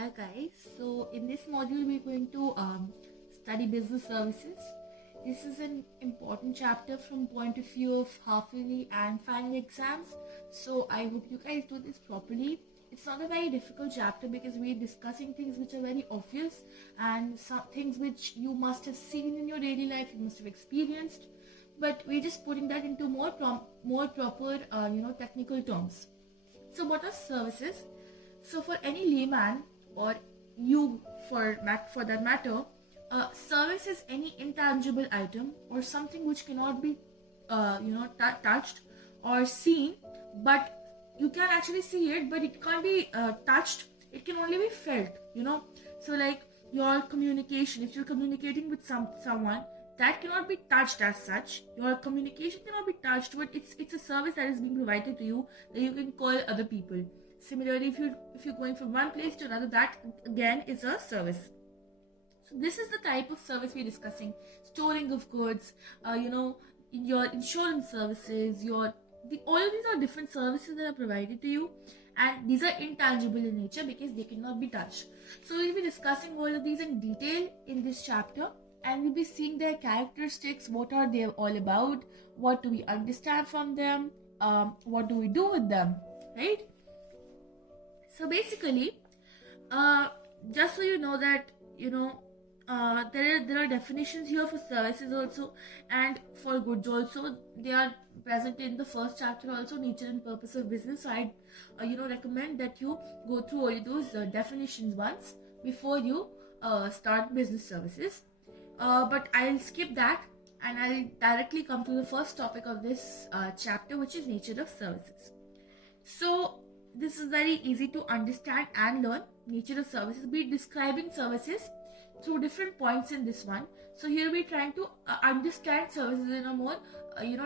Hi guys, so in this module we're going to study business services. This is an important chapter from point of view of half-yearly and final exams. So I hope you guys do this properly. It's not a very difficult chapter because we're discussing things which are very obvious and some things which you must have seen in your daily life, you must have experienced. But we're just putting that into more proper, technical terms. So what are services? So for any layman or you for that matter, service is any intangible item or something which cannot be touched or seen, but you can actually see it, but it can't be touched. It can only be felt. So like your communication, if you're communicating with someone, that cannot be touched as such. Your communication cannot be touched, but it's a service that is being provided to you that you can call other people. Similarly, if you're going from one place to another, that again is a service. So this is the type of service we're discussing: storing of goods, your insurance services, all of these are different services that are provided to you, and these are intangible in nature because they cannot be touched. So we'll be discussing all of these in detail in this chapter, and we'll be seeing their characteristics, what are they all about, what do we understand from them, what do we do with them, right? So basically, just so you know that there are definitions here for services also and for goods also. They are present in the first chapter also, nature and purpose of business. So I recommend that you go through all those definitions once before you start business services. But I'll skip that and I'll directly come to the first topic of this chapter, which is nature of services. So this is very easy to understand and learn. Nature of services, be describing services through different points in this one. So here we're trying to understand services in a more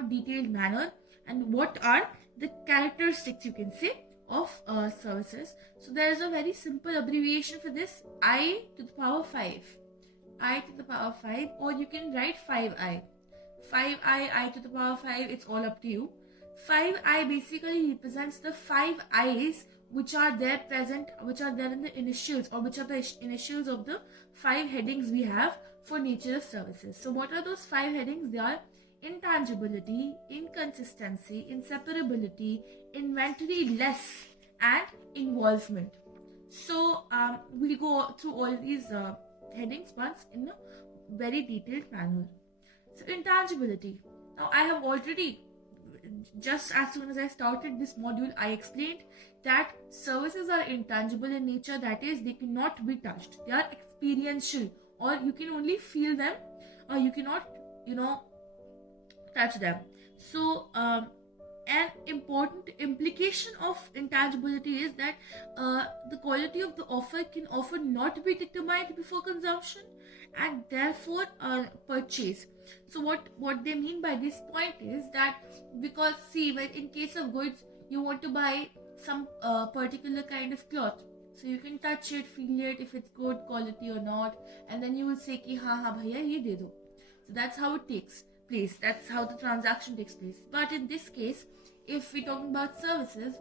detailed manner, and what are the characteristics, you can say, of services. So there is a very simple abbreviation for this: I to the power 5. I to the power 5, or you can write 5i. 5i, I to the power 5, it's all up to you. 5i basically represents the 5 I's which are there in the initials, or which are the initials of the 5 headings we have for nature of services. So what are those 5 headings? They are intangibility, inconsistency, inseparability, inventory less, and involvement. So we'll go through all these headings once in a very detailed manner. So intangibility. Now I have already, just as soon as I started this module, I explained that services are intangible in nature. That is, they cannot be touched. They are experiential, or you can only feel them, or you cannot, touch them. So an important implication of intangibility is that the quality of the offer can often not be determined before consumption, and therefore purchase. So what they mean by this point is that, because see, when in case of goods, you want to buy some particular kind of cloth, so you can touch it, feel it, if it's good quality or not, and then you will say ki ha bhaiya ye de do. So that's how it takes place, that's how the transaction takes place. But in this case, if we're talking about services,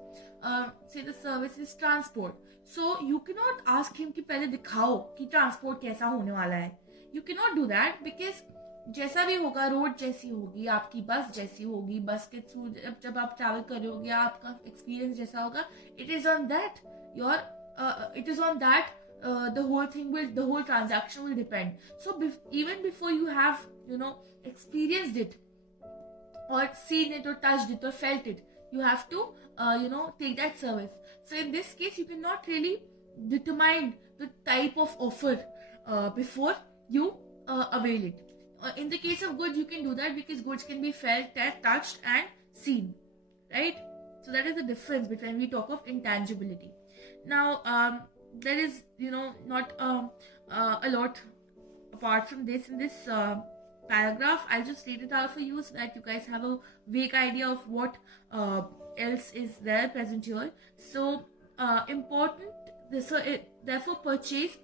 say the service is transport, so you cannot ask him कि पहले दिखाओ कि transport कैसा होने वाला है. You cannot do that, because जैसा भी होगा, रोड जैसी होगी, आपकी बस जैसी होगी, बस के थ्रू जब आप ट्रैवल करोगे, आपका एक्सपीरियंस जैसा होगा, it is on that the whole transaction will depend. So even before you have experienced it, or seen it, or touched it, or felt it, you have to take that service. So in this case, you cannot really determine the type of offer before you avail it. In the case of goods, you can do that, because goods can be felt, touched, and seen, right? So that is the difference between we talk of intangibility. Now there is not a lot apart from this in this paragraph. I'll just read it out for you so that you guys have a vague idea of what else is there present here. So important, therefore purchase,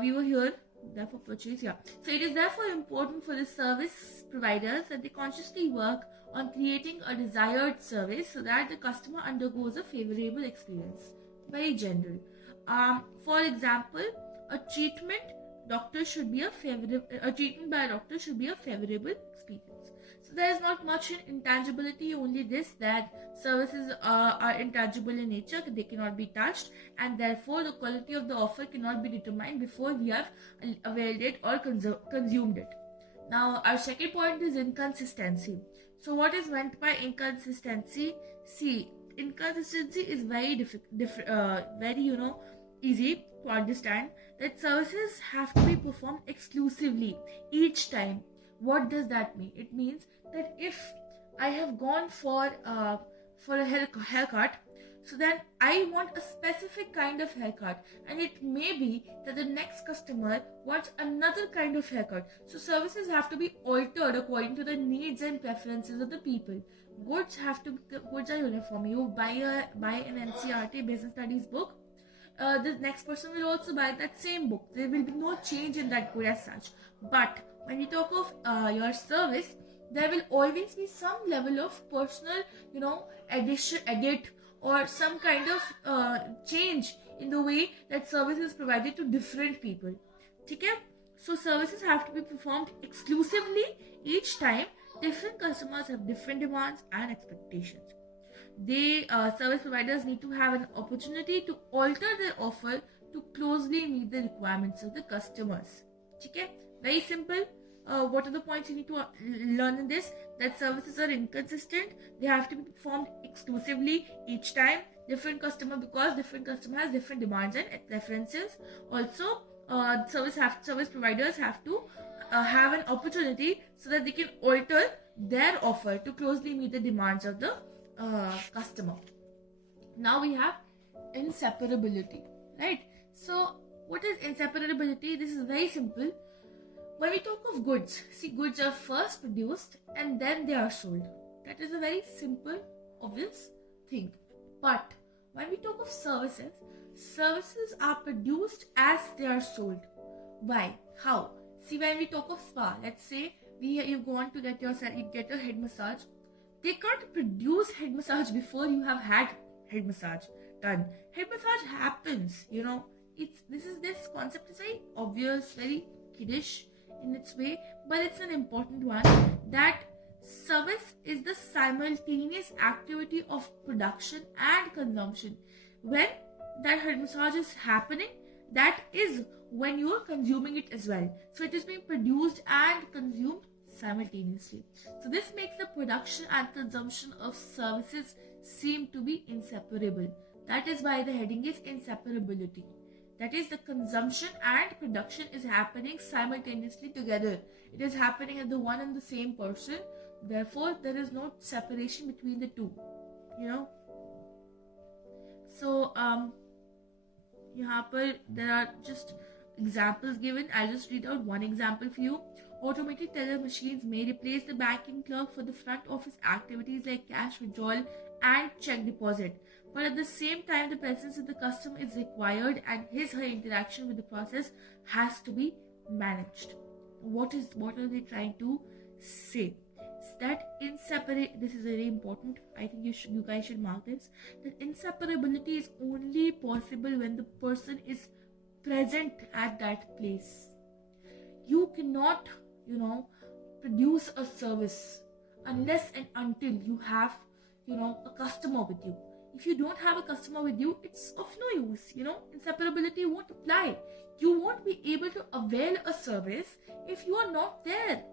we were here, therefore purchase, yeah. So it is therefore important for the service providers that they consciously work on creating a desired service so that the customer undergoes a favorable experience. Very general. For example, a treatment a treatment by a doctor should be a favorable experience. So there is not much in intangibility, only this, that services are intangible in nature, they cannot be touched, and therefore the quality of the offer cannot be determined before we have availed it or consumed it. Now, our second point is inconsistency. So what is meant by inconsistency? See, inconsistency is very easy to understand, that services have to be performed exclusively each time. What does that mean? It means that if I have gone for a haircut, so then I want a specific kind of haircut, and it may be that the next customer wants another kind of haircut. So services have to be altered according to the needs and preferences of the people. Goods are uniform. You buy an NCERT business studies book, the next person will also buy that same book. There will be no change in that good as such. But when we talk of your service, there will always be some level of personal, edit, or some kind of change in the way that service is provided to different people. Okay? So services have to be performed exclusively each time. Different customers have different demands and expectations. Service providers need to have an opportunity to alter their offer to closely meet the requirements of the customers. Okay? Very simple. What are the points you need to learn in this? That services are inconsistent. They have to be performed exclusively each time. Because different customer has different demands and preferences. Also, service providers have to have an opportunity so that they can alter their offer to closely meet the demands of the customer. Now we have inseparability, right? So what is inseparability? This is very simple. When we talk of goods, goods are first produced and then they are sold. That is a very simple, obvious thing. But when we talk of services are produced as they are sold. Why? How? See, when we talk of spa, let's say you go on to get a head massage. They can't produce head massage before you have had head massage done. Head massage happens, this concept is very obvious, very kiddish in its way, but it's an important one, that service is the simultaneous activity of production and consumption. When that head massage is happening, that is when you are consuming it as well. So it is being produced and consumed simultaneously. So this makes the production and consumption of services seem to be inseparable. That is why the heading is inseparability. That is, the consumption and production is happening simultaneously together. It is happening at the one and the same person. Therefore, there is no separation between the two. So, there are just examples given. I'll just read out one example for you. Automated teller machines may replace the banking clerk for the front office activities like cash withdrawal and check deposit. But at the same time, the presence of the customer is required and his/her interaction with the process has to be managed. What are they trying to say? That this is very important. I think you guys should mark this. That inseparability is only possible when the person is present at that place. You cannot, produce a service unless and until you have, a customer with you. If you don't have a customer with you, it's of no use. Inseparability won't apply. You won't be able to avail a service if you are not there.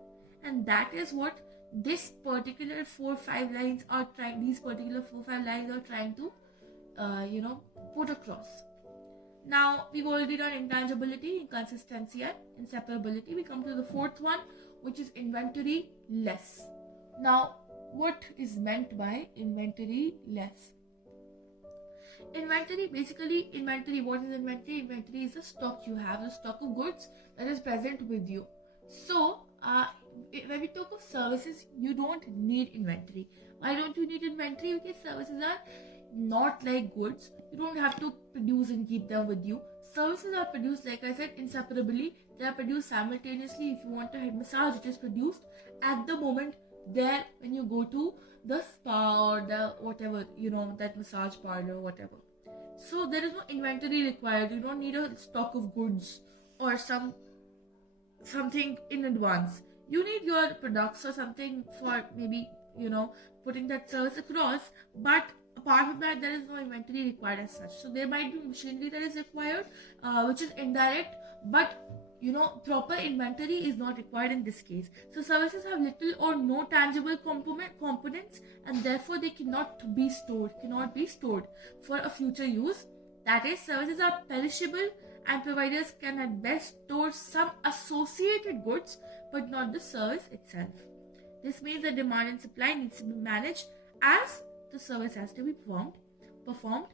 And that is what these particular 4-5 lines are trying to, put across. Now, we've already done intangibility, inconsistency, and inseparability. We come to the fourth one, which is inventory less. Now, what is meant by inventory less? Inventory, what is inventory? Inventory is the stock you have, the stock of goods that is present with you. So, when we talk of services, you don't need inventory. Why don't you need inventory? Because services are not like goods. You don't have to produce and keep them with you. Services are produced, like I said, inseparably. They are produced simultaneously. If you want a head massage, it is produced at the moment there when you go to the spa or the whatever, that massage parlor, whatever. So there is no inventory required. You don't need a stock of goods or something in advance. You need your products or something for maybe, putting that service across, but apart from that, there is no inventory required as such. So there might be machinery that is required, which is indirect, but proper inventory is not required in this case. So services have little or no tangible components, and therefore they cannot be stored for a future use. That is, services are perishable, and providers can at best store some associated goods but not the service itself. This means that demand and supply needs to be managed as the service has to be performed,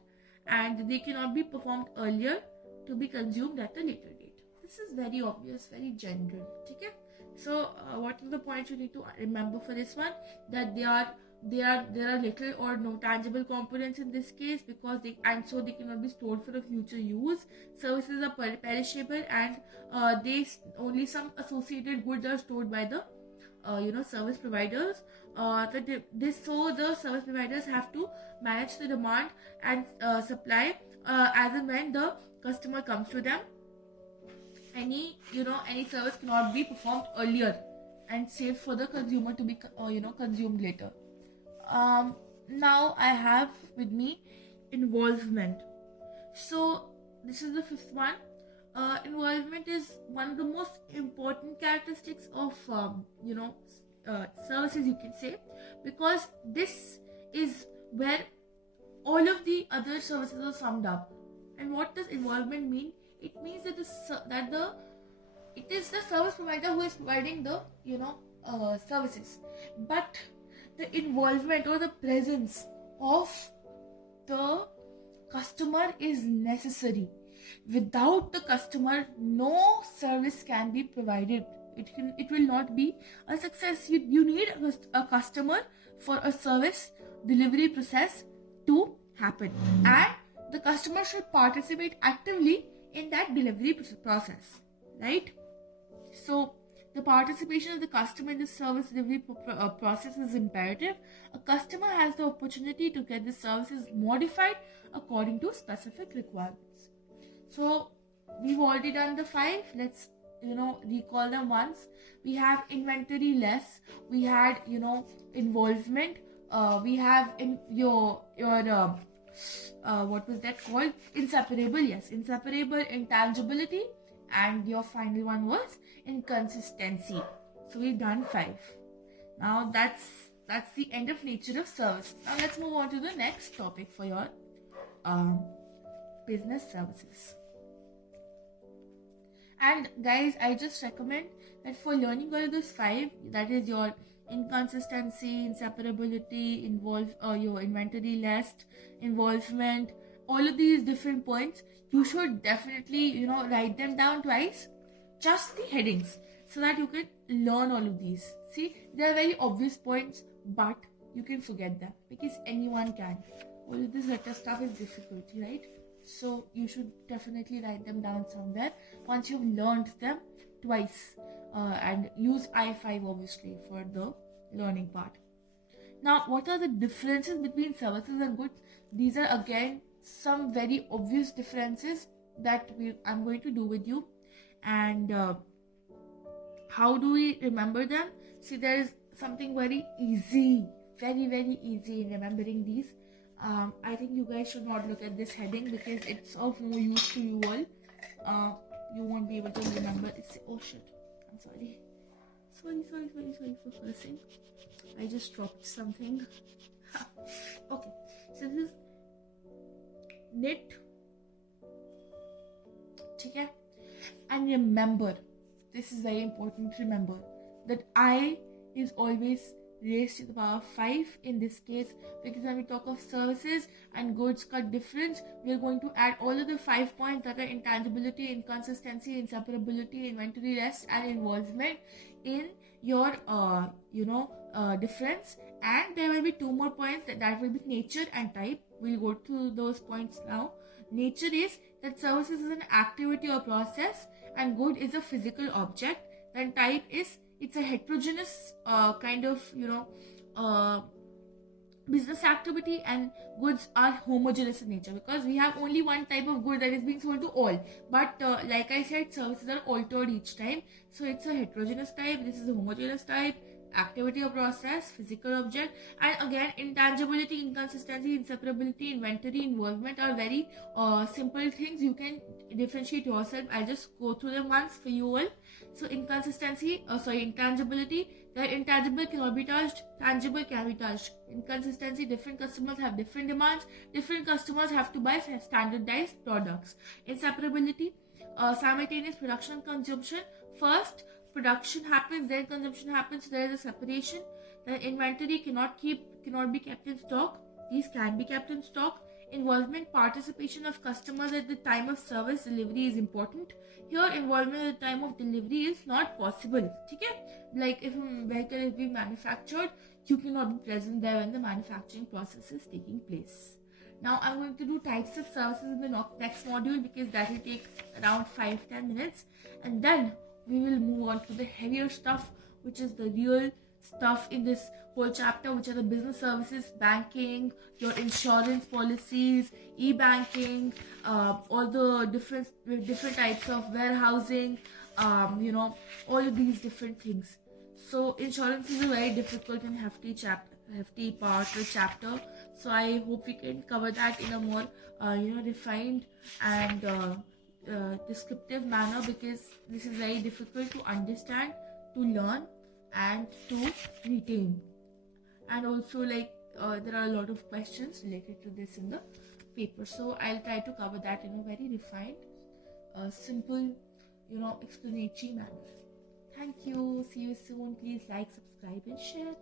and they cannot be performed earlier to be consumed at a later date. This is very obvious, very general. Okay? So what are the points you need to remember for this one? That there are little or no tangible components in this case, because they cannot be stored for a future use. Services are perishable, and only some associated goods are stored by the service providers. So the service providers have to manage the demand and supply as and when the customer comes to them. Any service cannot be performed earlier and saved for the consumer to be consumed later. Now I have with me involvement. So this is the fifth one. Involvement is one of the most important characteristics of services, you can say, because this is where all of the other services are summed up. And what does involvement mean? It means that it is the service provider who is providing the services, but the involvement or the presence of the customer is necessary. Without the customer, no service can be provided. It will not be a success. You need a customer for a service delivery process to happen, and the customer should participate actively in that delivery process, right? So the participation of the customer in the service delivery process is imperative. A customer has the opportunity to get the services modified according to specific requirements. So we've already done the 5. Let's recall them once. We have inventory less. We had involvement. We have your what was that called? Inseparable. Yes, inseparable, intangibility, and your final one was inconsistency. So we've done 5. Now that's the end of nature of service. Now let's move on to the next topic for your business services. And guys, I just recommend that for learning all of those 5, that is your inconsistency, inseparability, your inventory list, involvement, all of these different points, you should definitely write them down twice, just the headings, so that you can learn all of these. See, they are very obvious points, but you can forget them because anyone can. All of this letter stuff is difficult, right? So you should definitely write them down somewhere once you've learned them twice, and use I5 obviously for the learning part. Now, what are the differences between services and goods? These are again some very obvious differences that I'm going to do with you. And how do we remember them? See, there is something very easy, very, very easy in remembering these. I think you guys should not look at this heading because it's of no use to you all. You won't be able to remember. Oh shit, I'm sorry for cursing. I just dropped something. Okay, so this is knit. Okay, and remember, this is very important to remember, that I is always raised to the power 5 in this case, because when we talk of services and goods cut difference, we are going to add all of the 5 points that are intangibility, inconsistency, inseparability, inventory rest, and involvement in your difference. And there will be 2 more points that will be nature and type. We'll go to those points now. Nature is that services is an activity or process, and good is a physical object. Then type is it's a heterogeneous kind of business activity and goods are homogeneous in nature, because we have only one type of good that is being sold to all. But like I said, services are altered each time, so it's a heterogeneous type, this is a homogeneous type. Activity or process, physical object. And again, intangibility, inconsistency, inseparability, inventory, involvement are very simple things. You can differentiate yourself. I'll just go through them once for you all. So intangibility, that intangible cannot be touched, tangible can be touched. Inconsistency, different customers have different demands, different customers have to buy standardized products. Inseparability, simultaneous production and consumption. First production happens, then consumption happens, so there is a separation. The inventory cannot be kept in stock, these can be kept in stock. Involvement, participation of customers at the time of service delivery is important. Here involvement at the time of delivery is not possible. Okay? Like if a vehicle is being manufactured, you cannot be present there when the manufacturing process is taking place. Now I'm going to do types of services in the next module, because that will take around 5-10 minutes, and then we will move on to the heavier stuff, which is the real stuff in this whole chapter, which are the business services, banking, your insurance policies, e-banking, all the different types of warehousing, all of these different things. So insurance is a very difficult and hefty part of the chapter, so I hope we can cover that in a more refined and descriptive manner, because this is very difficult to understand, to learn, and to retain. And also, like, there are a lot of questions related to this in the paper, so I'll try to cover that in a very refined, simple, explanatory manner. Thank you. See you soon. Please like, subscribe, and share.